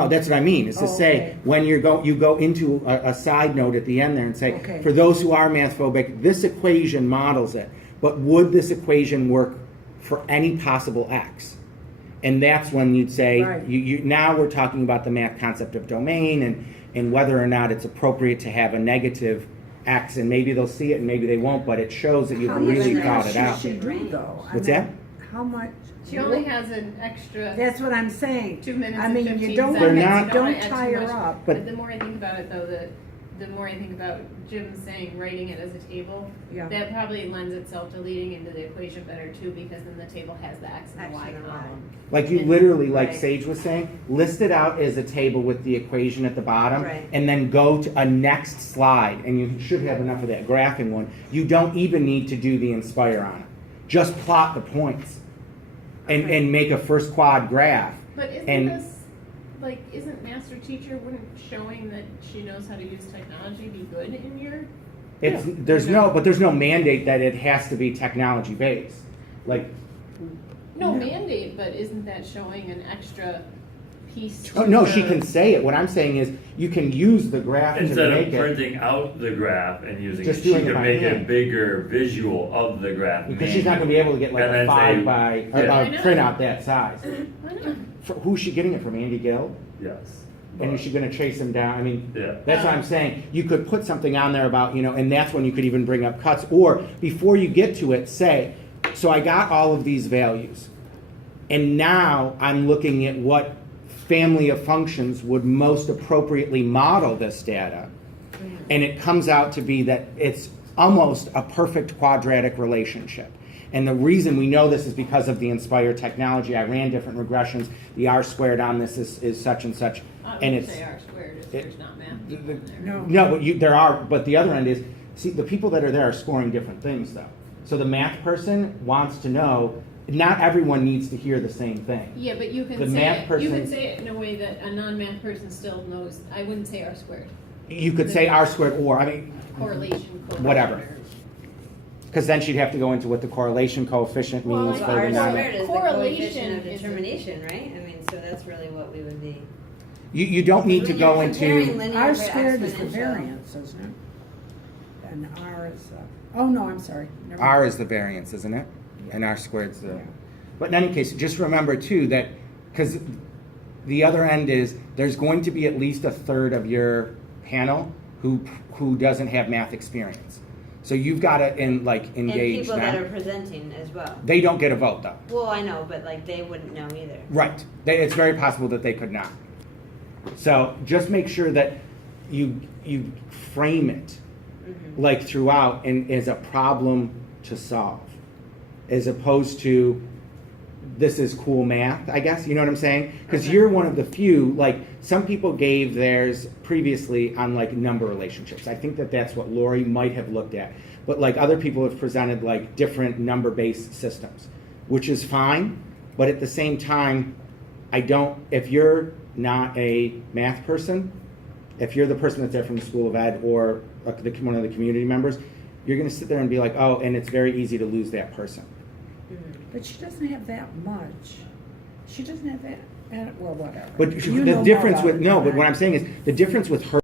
Oh, that's what I mean, is to say, Okay. when you go into a side note at the end there and say, Okay. for those who are math phobic, this equation models it, but would this equation work for any possible x? And that's when you'd say, Right. now we're talking about the math concept of domain and whether or not it's appropriate to have a negative x, and maybe they'll see it and maybe they won't, but it shows that you've How really much thought it should out. she do, though? What's that? How much? She only has an extra That's what I'm saying. 2 minutes I and mean, 15 you don't, seconds. They're not- You don't wanna add tie too her much. up. But the more I think about it, though, the more I think about Jim saying writing it as a table, Yeah. that probably lends itself to leading into the equation better too, because then the table has the x and the y column. Like you And- literally, like right. Sage was saying, list it out as a table with the equation at the bottom, Right. and then go to a next slide, and you should have enough of that graphing one. You don't even need to do the Inspire on it. Just plot the points, and make a first quad graph. But isn't And- this, like, isn't master teacher, wouldn't showing that she knows how to use technology be good in your? There's no mandate that it has to be technology based. Like, No mandate, but isn't that showing an extra piece to oh, no, she her- can say it. What I'm saying is, you can use the graph to Instead make of it. printing out the graph and using Just it, she doing it can by make hand. a bigger visual of the graph. Because she's not gonna be able to get like And a then 5 say- by, Yeah. Why a not? printout that size. Why not? Who's she getting it from, Andy Gill? Yes. And is she gonna chase him down? I mean, Yeah. that's what I'm saying. You could put something on there about, and that's when you could even bring up cuts. Or before you get to it, say, so I got all of these values. And now I'm looking at what family of functions would most appropriately model this data. And it comes out to be that it's almost a perfect quadratic relationship. And the reason we know this is because of the Inspire technology. I ran different regressions. The R squared on this is such and such. I And would it's, say R squared if there's not math in there. No. no, but there are, but the other end is, see, the people that are there are scoring different things though. So the math person wants to know, not everyone needs to hear the same thing. Yeah, but you can The say math it, you person- can say it in a way that a non-math person still knows. I wouldn't say R squared. You could say R squared or, I mean, Correlation. Whatever. because then she'd have to go into what the correlation coefficient Well, means like for R the not- non. squared is the Correlation coefficient of is- determination, right? I mean, so that's really what we would be. You don't need to When go you're comparing into, linear R to squared is the exponential. variance, isn't it? And R is, oh, no, I'm sorry. Never R mind. is the variance, isn't it? And R squared's the. Yeah. But in any case, just remember too that, because the other end is, there's going to be at least a third of your panel who doesn't have math experience. So you've got to engage And people that are them. presenting as well. They don't get a vote though. Well, I know, but like they wouldn't know either. Right. It's very possible that they could not. So just make sure that you frame it like throughout and as a problem to solve, as opposed to this is cool math, I guess. You know what I'm saying? Because Okay. you're one of the few. Like some people gave theirs previously on like number relationships. I think that that's what Lori might have looked at. But like other people have presented like different number-based systems, which is fine. But at the same time, if you're not a math person, if you're the person that's there from the School of Ed or one of the community members, you're going to sit there and be like, oh, and it's very easy to lose that person. But she doesn't have that much. She doesn't have that, well, whatever. But You know the more difference about with, it no, than but I what do. I'm saying is the difference with her